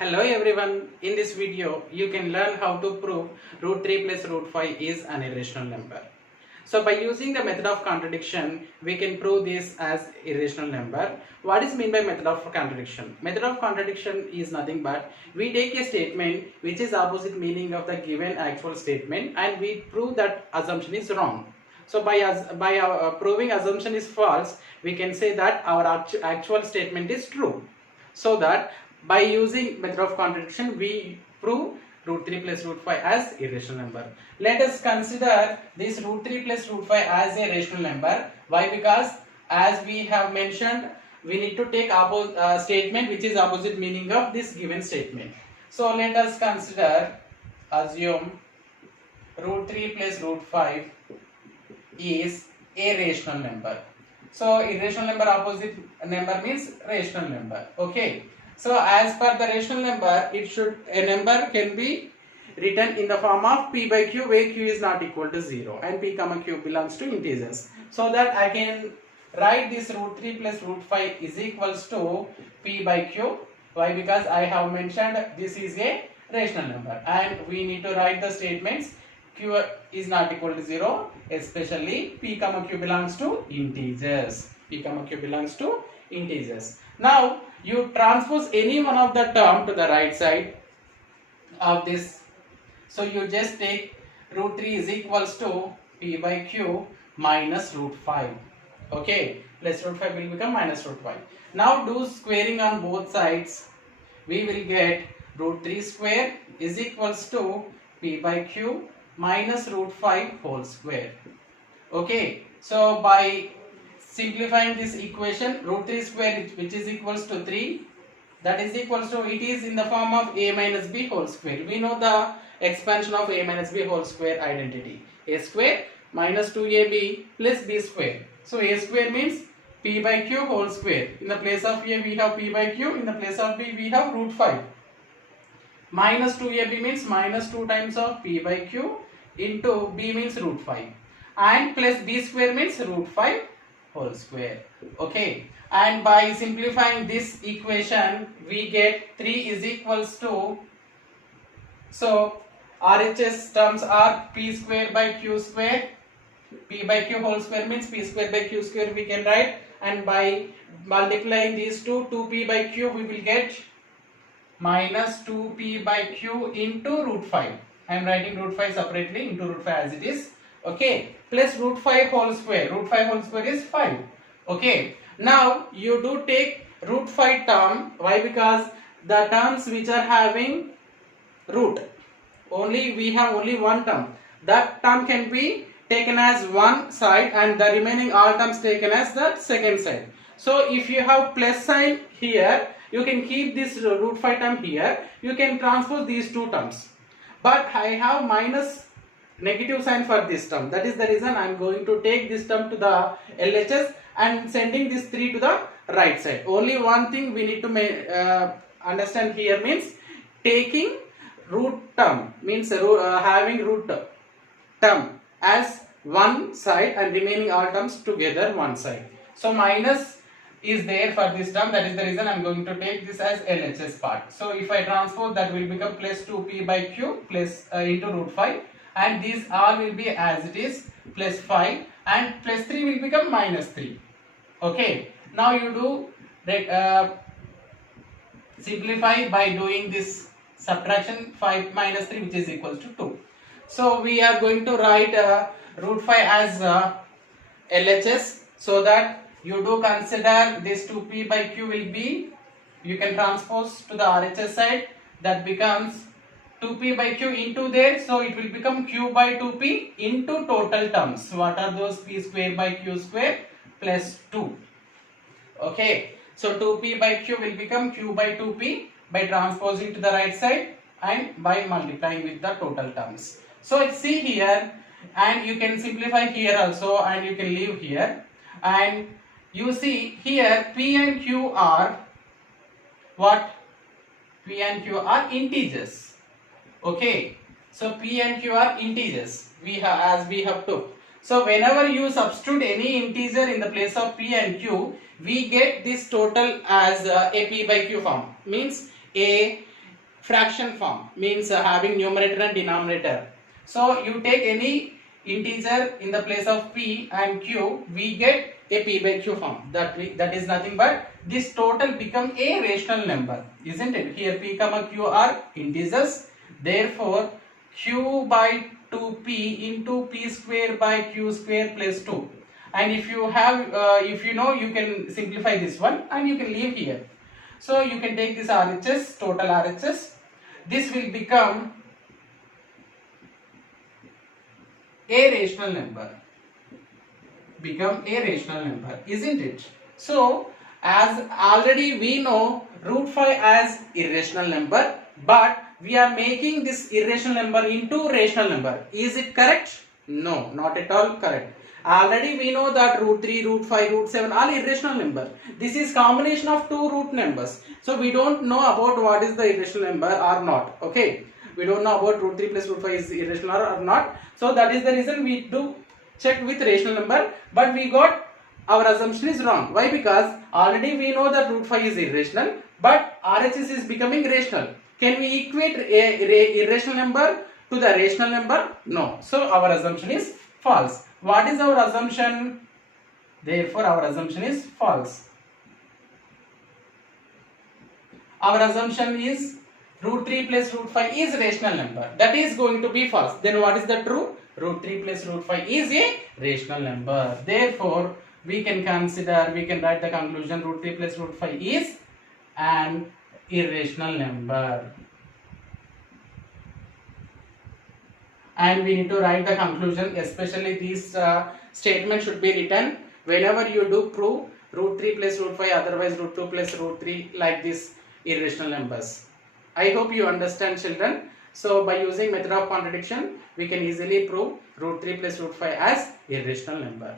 Hello everyone, in this video you can learn how to prove root 3 plus root 5 is an irrational number. So by using the method of contradiction we can prove this as irrational number. What is meant by method of contradiction? Method of contradiction is nothing but we take a statement which is opposite meaning of the given actual statement and we prove that assumption is wrong. So by proving assumption is false, we can say that our actual statement is true. So that by using method of contradiction we prove root 3 plus root 5 as irrational number. Let us consider this root 3 plus root 5 as a rational number. Why? Because as we have mentioned, we need to take statement which is opposite meaning of this given statement. So let us assume root 3 plus root 5 is a rational number. So irrational number opposite number means rational number. Okay. So as per the rational number, a number can be written in the form of p by q where q is not equal to 0 and p comma q belongs to integers. So that I can write this root 3 plus root 5 is equals to p by q. Why? Because I have mentioned this is a rational number and we need to write the statements q is not equal to 0, especially p comma q belongs to integers. P comma q belongs to integers. Now you transpose any one of the term to the right side of this. So you just take root 3 is equals to p by q minus root 5. Okay, plus root 5 will become minus root 5. Now do squaring on both sides. We will get root 3 square is equals to p by q minus root 5 whole square. Okay, so by simplifying this equation, root 3 square which is equals to 3, that is equals to, it is in the form of a minus b whole square. We know the expansion of a minus b whole square identity. A square minus 2ab plus b square. So a square means p by q whole square. In the place of a we have p by q, in the place of b we have root 5. Minus 2ab means minus 2 times of p by q into b means root 5. And plus b square means root 5 whole square. Okay, and by simplifying this equation we get 3 is equals to, so RHS terms are p square by q square. P by q whole square means p square by q square we can write, and by multiplying these two, 2p by q, we will get minus 2p by q into root 5. I am writing root 5 separately into root 5 as it is. Okay, plus root 5 whole square. Root 5 whole square is 5. Okay, now you do take root 5 term. Why? Because the terms which are having root, we have only one term. That term can be taken as one side and the remaining all terms taken as the second side. So if you have plus sign here, you can keep this root 5 term here. You can transpose these two terms. But I have minus negative sign for this term. That is the reason I am going to take this term to the LHS and sending this 3 to the right side. Only one thing we need to understand here means taking root term means having root term as one side and remaining all terms together one side. So minus is there for this term, that is the reason I am going to take this as LHS part. So if I transpose, that will become plus 2p by q plus into root 5, and these all will be as it is plus 5 and plus 3 will become minus 3. Okay, now you do simplify by doing this subtraction, 5 minus 3 which is equals to 2. So we are going to write root 5 as LHS, so that you do consider this 2p by q will be, you can transpose to the RHS side, that becomes 2p by q into there, so it will become q by 2p into total terms. What are those? P square by q square plus 2. Okay, so 2p by q will become q by 2p by transposing to the right side and by multiplying with the total terms. So see here, and you can simplify here also and you can leave here, and you see here p and q are what? P and q are integers. Okay, so p and q are integers as we have took. So whenever you substitute any integer in the place of p and q, we get this total as a p by q form. Means a fraction form, means having numerator and denominator. So you take any integer in the place of p and q, we get a p by q form. That is nothing but this total become a rational number, isn't it? Here p comma q are integers, therefore q by 2p into p square by q square plus 2. And if you have if you know, you can simplify this one and you can leave here. So you can take this RHS, total RHS. This will become a rational number. Become a rational number, isn't it? So as already we know root 5 as irrational number, but we are making this irrational number into rational number. Is it correct? No, not at all correct. Already we know that root 3, root 5, root 7 all irrational numbers. This is combination of two root numbers. So we don't know about what is the irrational number or not. Okay. We don't know about root 3 plus root 5 is irrational or not. So that is the reason we do check with rational number. But we got our assumption is wrong. Why? Because already we know that root 5 is irrational, but RHS is becoming rational. Can we equate a irrational number to the rational number? No. So our assumption is false. What is our assumption? Therefore our assumption is false. Our assumption is root 3 plus root 5 is rational number. That is going to be false. Then what is the true? Root 3 plus root 5 is a rational number. Therefore we can write the conclusion root 3 plus root 5 is an irrational number. And we need to write the conclusion, especially these statements should be written whenever you do prove root 3 plus root 5, otherwise root 2 plus root 3, like this irrational numbers. I hope you understand, children. So by using method of contradiction, we can easily prove root 3 plus root 5 as irrational number.